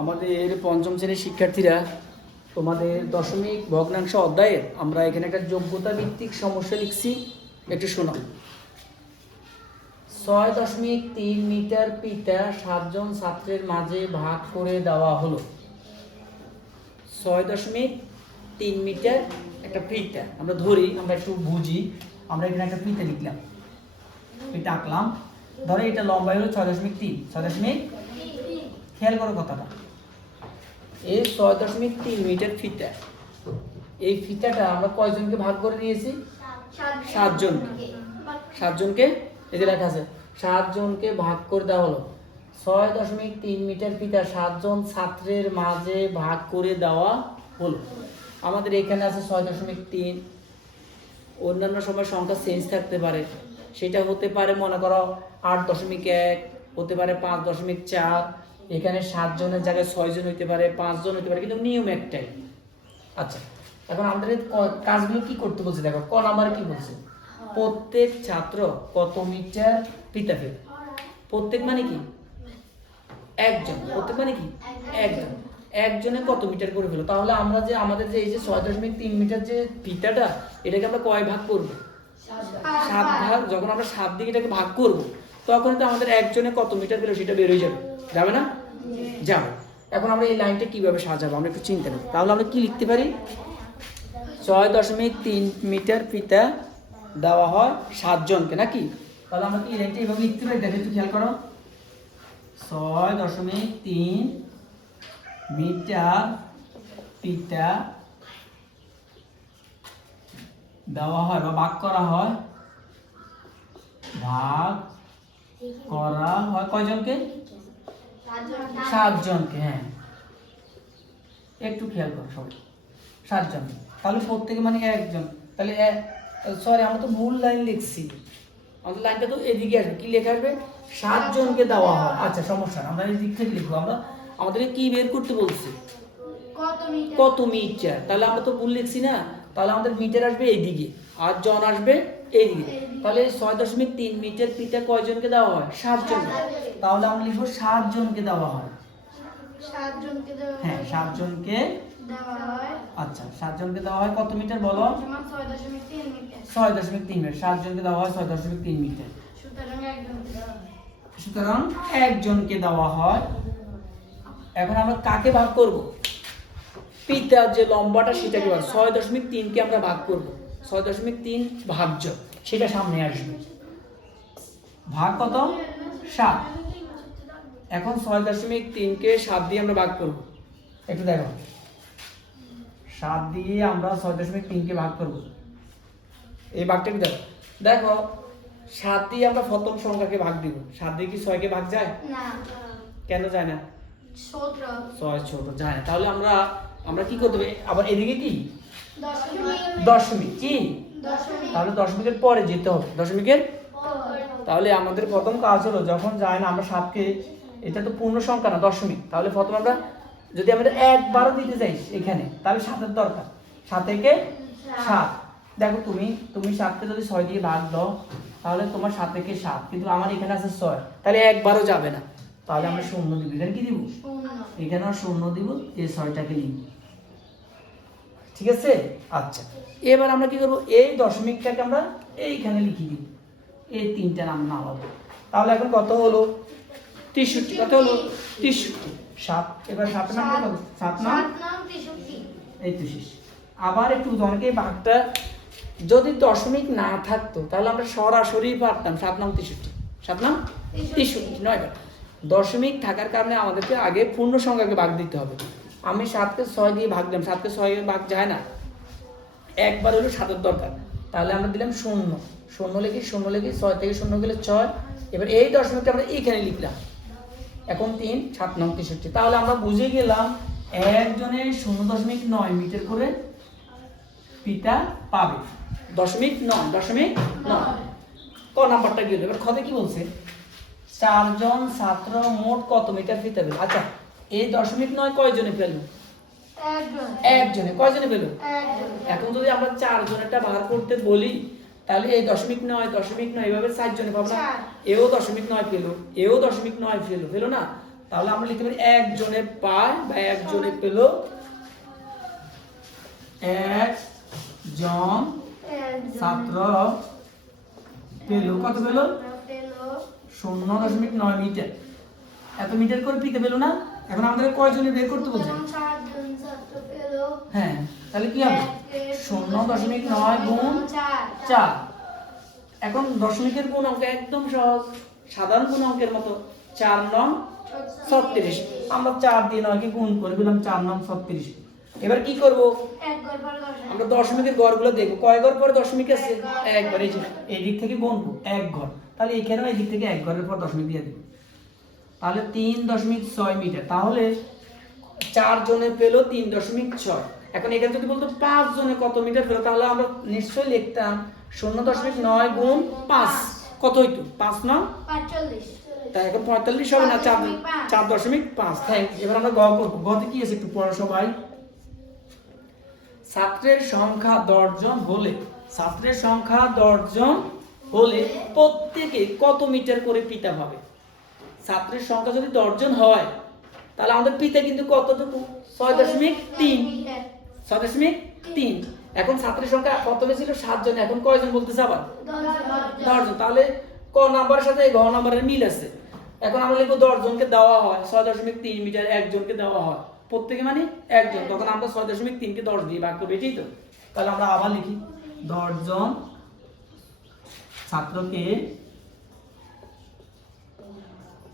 আমাদের পঞ্চম শ্রেণীর শিক্ষার্থীরা তোমাদের দশমিক ভগ্নাংশ অধ্যায়ের আমরা এখানে একটা যোগ্যতা ভিত্তিক সমস্যা লিখছি, একটু শোনো। 6.3 মিটার পিতা 7 জন ছাত্রের মাঝে ভাগ করে দেওয়া হলো। 6.3 মিটার একটা পিতা, আমরা ধরি, আমরা একটু বুঝি, আমরা এখানে একটা পিতা লিখলাম, পিতা আঁকলাম, ধরো এটা লম্বাই হলো 6.3, 6.3, খেয়াল করো কথাটা, এই 6.3 মিটার ফিতা, এই ফিতাটা আমরা কয়জনকে ভাগ করে দিয়েছি? 7 জনকে। 7 জনকে, এই যে লেখা আছে 7 জনকে ভাগ করে দেওয়া হলো। 6.3 মিটার ফিতা 7 জন ছাত্রের মাঝে ভাগ করে দেওয়া হলো। আমাদের এখানে আছে 6.3, অন্যান্য সময় সংখ্যা চেঞ্জ থাকতে পারে, সেটা হতে পারে মনে করো 8.1, হতে পারে 5.4, এখানে 7 জনের জায়গায় 6 জন হইতে পারে, 5 জন হইতে পারে, কিন্তু নিয়ম একটাই। আচ্ছা, এখন আমাদের কাজগুলো কি করতে বলছে দেখো, ক নাম্বারে কি বলছে? প্রত্যেক ছাত্র কত মিটার পিতা ফেলে। প্রত্যেক মানে কি? একজন। প্রত্যেক মানে কি? একজন। একজনে কত মিটার করে ফেলো। তাহলে আমরা যে আমাদের যে এই যে 6.3 মিটার যে ফিতাটা, এটাকে আমরা কয় ভাগ করব? 7 ভাগ। যখন আমরা 7 দিয়ে এটাকে ভাগ করব, তখন তো আমাদের একজনে কত মিটার পেলো সেটা বের হয়ে যাবে, যাবে না? যাবে। এখন আমরা এই লাইনটা কিভাবে সাজাবো আমরা একটু চিন্তা করি। তাহলে আমরা কি লিখতে পারি? 6.3 মিটার ফিতা দেওয়া হয় 7 জনকে, নাকি? তাহলে আমরা কি এই লাইনটা এভাবে লিখতে পারি? দেখো একটু খেয়াল করো, 6.3 মিটার ফিতা দেওয়া হয় বা ভাগ করা হয়, ভাগ করা হয় কয়জনকে? 7 জনকে। হ্যাঁ, একটু খেয়াল করো সবাই, 7 জন। তাহলে প্রত্যেকে মানে একজন। তাহলে সরি, আমরা তো ভুল লাইন লিখছি, আমাদের লাইনটা তো এদিকে আসবে। কি লেখা আসবে? 7 জনকে দেওয়া হয়। আচ্ছা, সমস্যা না, আমরা এই দিক থেকে লিখবো। আমরা আমাদেরকে কি বের করতে বলছি? কত মিটার। তাহলে আমরা তো ভুল লিখছি না, তাহলে আমাদের মিটার আসবে এইদিকে আর জন আসবে এইদিকে। তাহলে 6.3 মিটার পিতা কয়জনকে দেওয়া হয়? 7 জনকে। তাহলে আমরা লিখবো 7 জনকে দেওয়া হয়। 7 জনকে দেওয়া হয়। হ্যাঁ, 7 জনকে দেওয়া হয়। আচ্ছা, 7 জনকে দেওয়া হয় কত মিটার বলো? সমান 6.3 মিটার। 6.3 মিটার। 7 জনকে দেওয়া হয় 6.3 মিটার। সুতরাং একজনকে দেওয়া হয়। সুতরাং একজনকে দেওয়া হয়। এখন আমরা কাকে ভাগ করব? পিতার যে লম্বাটা সেটাকে ভাগ, 6.3 কে আমরা ভাগ করব। 6.3 ভাজ্য, সেটা সামনে আসবে। ভাগ কত? 7। এখন 6.3 কে 7 দিয়ে আমরা ভাগ করব। একটু দেখো, 7 দিয়ে আমরা 6.3 কে ভাগ করব। এই ভাগটা কি দেখো, দেখো 7 দিয়ে আমরা প্রথম সংখ্যাকে ভাগ দিব। 7 দিয়ে কি 6 কে ভাগ যায়? না, কেন যায় না? ছোট। 6 ছোট, যায় না। তাহলে আমরা কি করতে হবে? আবার এদিকে কি দশমিক। দশমিক, কি দশমিক। তাহলে দশমিকের পরে যেতে হবে, দশমিকের। তাহলে আমাদের প্রথম কাজ হলো, যখন যায় না আমরা 7 কে, এটা তো পূর্ণ সংখ্যা না, দশমিক, তাহলে প্রথম আমরা যদি আমরা একবারও দিতে চাই এখানে, তাহলে 7 এর দরকার। 7 থেকে 7। দেখো তুমি 7 কে যদি 6 দিয়ে ভাগ দাও, তাহলে তোমার 7 থেকে 7, কিন্তু আমার এখানে আছে 6, তাহলে একবারও যাবে না। তাহলে আমরা শূন্য দিব। এখানে কি দিব? এখানে শূন্য দিব, এই 6টাকে লিখব। ঠিক আছে? আচ্ছা, এবার আমরা কি করব? এই দশমিকটাকে আমরা এইখানে লিখে দিব, এই 3টা নাম নামাবো। তাহলে এখন কত হলো? 63। কত হলো? 63। 7। এবার 7 নাম কত? 7 নাম 63। এই তো শেষ। আবার একটু অনেকে ভাগটা যদি দশমিক না থাকতো, তাহলে আমরা সরাসরি পারতাম 7 নাম 63। 7 নাম 63, 9বার। দশমিক থাকার কারণে আমাদেরকে আগে পূর্ণ সংখ্যাকে ভাগ দিতে হবে। আমি 7 কে 6 দিয়ে ভাগ দিলাম, 7 কে 6 এ ভাগ যায় না, একবার হলো 7 এর দরকার। তাহলে আমরা দিলাম 0, 0 লিখি, 0 লিখি, 6 থেকে 0 গেলে 6। এবার এই দশমিকটা আমরা এইখানে লিখলাম। এখন 3, 7 নাম 63। তাহলে আমরা বুঝে গেলাম একজনে 0.9 মিটার করে পিতা পাবে। 0.9 ক নাম্বারটা গেল। এবার খতে কি বলছে? 4 জন ছাত্র মোট কত মিটার পিতা পেল। আচ্ছা, এই 0.9 কয়জনে পেল? একজনে। কয়জনে পেল? এখন যদি আমরা 4 জনেরটা বার করতে বলি, তাহলে এই 0.9 এভাবে 4 জনে পাবো না? এও 0.9 পেল, এও 0.9 পেল না? তাহলে আমরা লিখতে পারি একজনে পায় বা একজনে পেল, একজন ছাত্র পেল, কত পেল? 0.9 মিটার। এত মিটার করে পিতে পেল না? এখন আমাদের কয়জনে বের করতে বলছে? হ্যাঁ, তাহলে কি হবে? 0.9 গুণ 4। এখন দশমিকের গুণ অঙ্ক একদম সহজ, সাধারণ গুণ অঙ্কের মতো। 4 নং 36, আমরা 4 দিয়ে 9 কে গুণ করে দিলাম, 4 নং 36। এবার কি করব? আমরা দশমিকের ঘরগুলো দেখব, কয় ঘর পরে দশমিক আছে? এক ঘর। এই দিক থেকে গুনবো, এক ঘর। তাহলে এখানেও এই দিক থেকে এক ঘরের পর দশমিক দিয়ে দেব। তাহলে 3.6 মিটার। তাহলে 4 জনে পেল 3.6। এখন এখানে যদি বলতো 5 জনে কত মিটার পেল, তাহলে আমরা নিশ্চয়ই লিখতাম 0.9 গুণ 5। কত হইতো? 5 নং 45। তাই এখন 45 হবে না, 4.5। থ্যাংক। এবার আমরা গ করব। গতে কি আছে একটু পড়ো সবাই। ছাত্রের সংখ্যা 10 জন হলে, ছাত্রের সংখ্যা 10 জন হলে প্রত্যেকে কত মিটার করে পিতা পাবে? ছাত্রের সংখ্যা যদি 10 জন হয়, তাহলে আমাদের পিতা কিন্তু কতটুকু? 6.3। 6.3। এখন ছাত্রের সংখ্যা প্রথমে ছিল 7 জন, এখন কয়জন বলতেছে আবার? 10 জন। তাহলে ক নাম্বারের সাথে ঘ নাম্বারের মিল আছে। এখন আমরা লিখবো 10 জনকে দেওয়া হয় 6.3 মিটার, একজনকে দেওয়া হয় প্রত্যেকে মানে একজন। তখন আমরা 6.3 কে 10 দিয়ে ভাগ করব, এটাই তো। তাহলে আমরা আবার লিখি 10 জন ছাত্রকে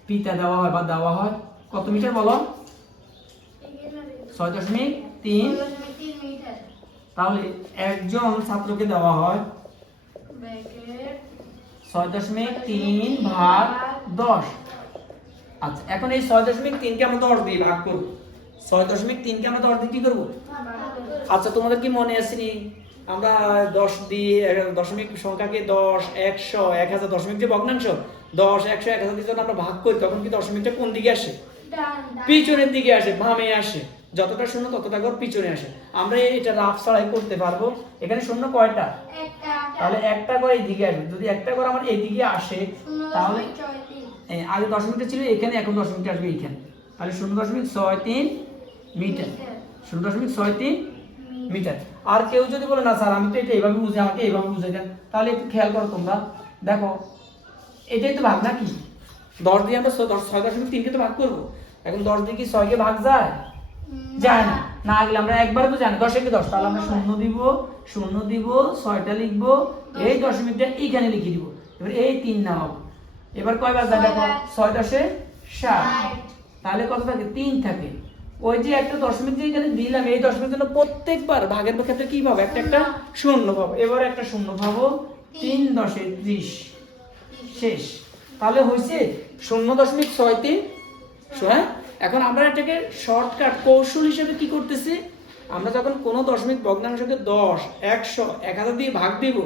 পিতা দেওয়া হয় বা দেওয়া হয় কত মিটার বলো? 6.3। তাহলে একজন ছাত্রকে দেওয়া হয় 6.3 ভাগ 10। আচ্ছা, এখন এই 6.3 কে আমরা 10 দিয়ে ভাগ করব। 6.3 কে আমরা 10 দিয়ে কি করব? আচ্ছা, তোমাদের কি মনে আছে নি আমরা 10 দিয়ে দশমিক সংখ্যাকে 10, 100, 1000 দশমিক যে ভগ্নাংশ 10, 100, 1000 দিয়ে যখন আমরা ভাগ করি, তখন কি দশমিকটা কোন দিকে আসে? পিছনের দিকে আসে, বামে আসে। যতটা শূন্য ততটা ঘর পিছনে আসে। আমরা এটা রাফ ছাড়াই করতে পারবো। এখানে শূন্য কয়টা? তাহলে একটা করে এই দিকে আসবে। যদি একটা করে আমার এই দিকে আসে, তাহলে আগে দশমিকটা ছিল এখানে, এখন দশমিকটা আসবে এইখানে। তাহলে 0.63 মিটার। 0.63 মিটার। আর কেউ যদি বলে না স্যার আমি তো এটা এইভাবে বুঝি, আমাকে এইভাবে বুঝাই দেন, তাহলে একটু খেয়াল করো তোমরা। দেখো, এটাই তো ভাগ নাকি? 10 দিয়ে আমরা 6.3 কে তো ভাগ করবো। এখন 10 দিয়ে কি 6 কে ভাগ যায়? যায় না। না গেলে আমরা একবারে তো জানি 10 কে 10। তাহলে আমরা শূন্য দিব, 6টা লিখবো, এই দশমিকটা এইখানে লিখে দিব। এবার এই 3 নামাবো। এবার কয় বার যায় দেখো? 6 10 60। তাহলে কত থাকে? 3 থাকে। ওই যে একটা দশমিক যে এখানে দিলাম, এই দশমিকের জন্য প্রত্যেকবার ভাগের ক্ষেত্রে কি পাবো? একটা শূন্য পাবো। এবার একটা শূন্য পাবো। 3 10 30 শেষ। তাহলে হইছে 0.63। হ্যাঁ, এখন আমরা এটাকে শর্টকাট কৌশল হিসেবে কি করতেছি? আমরা যখন কোনো দশমিক ভগ্নাংশকে 10, 100, 1000 দিয়ে ভাগ দিব,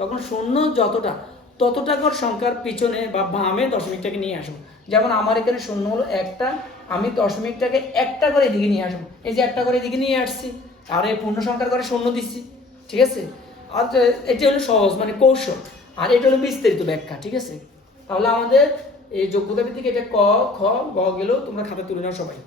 তখন শূন্য যতটা ততটা ঘর সংখ্যার পিছনে বা বামে দশমিকটাকে নিয়ে আসবো। যেমন আমার এখানে শূন্য হলো একটা, আমি দশমিকটাকে একটা করে এদিকে নিয়ে আসবো। এই যে একটা করে এদিকে নিয়ে আসছি, আর এই পূর্ণ সংখ্যার ঘরে শূন্য দিচ্ছি। ঠিক আছে? আর এটি হলো সহজ মানে কৌশল, আর এটা হলো বিস্তারিত ব্যাখ্যা। ঠিক আছে? তাহলে আমাদের এই যোগ্যতা ভিত্তিক এটা ক খ গ গেলেও তোমরা খাতা তুলে নাও সবাই।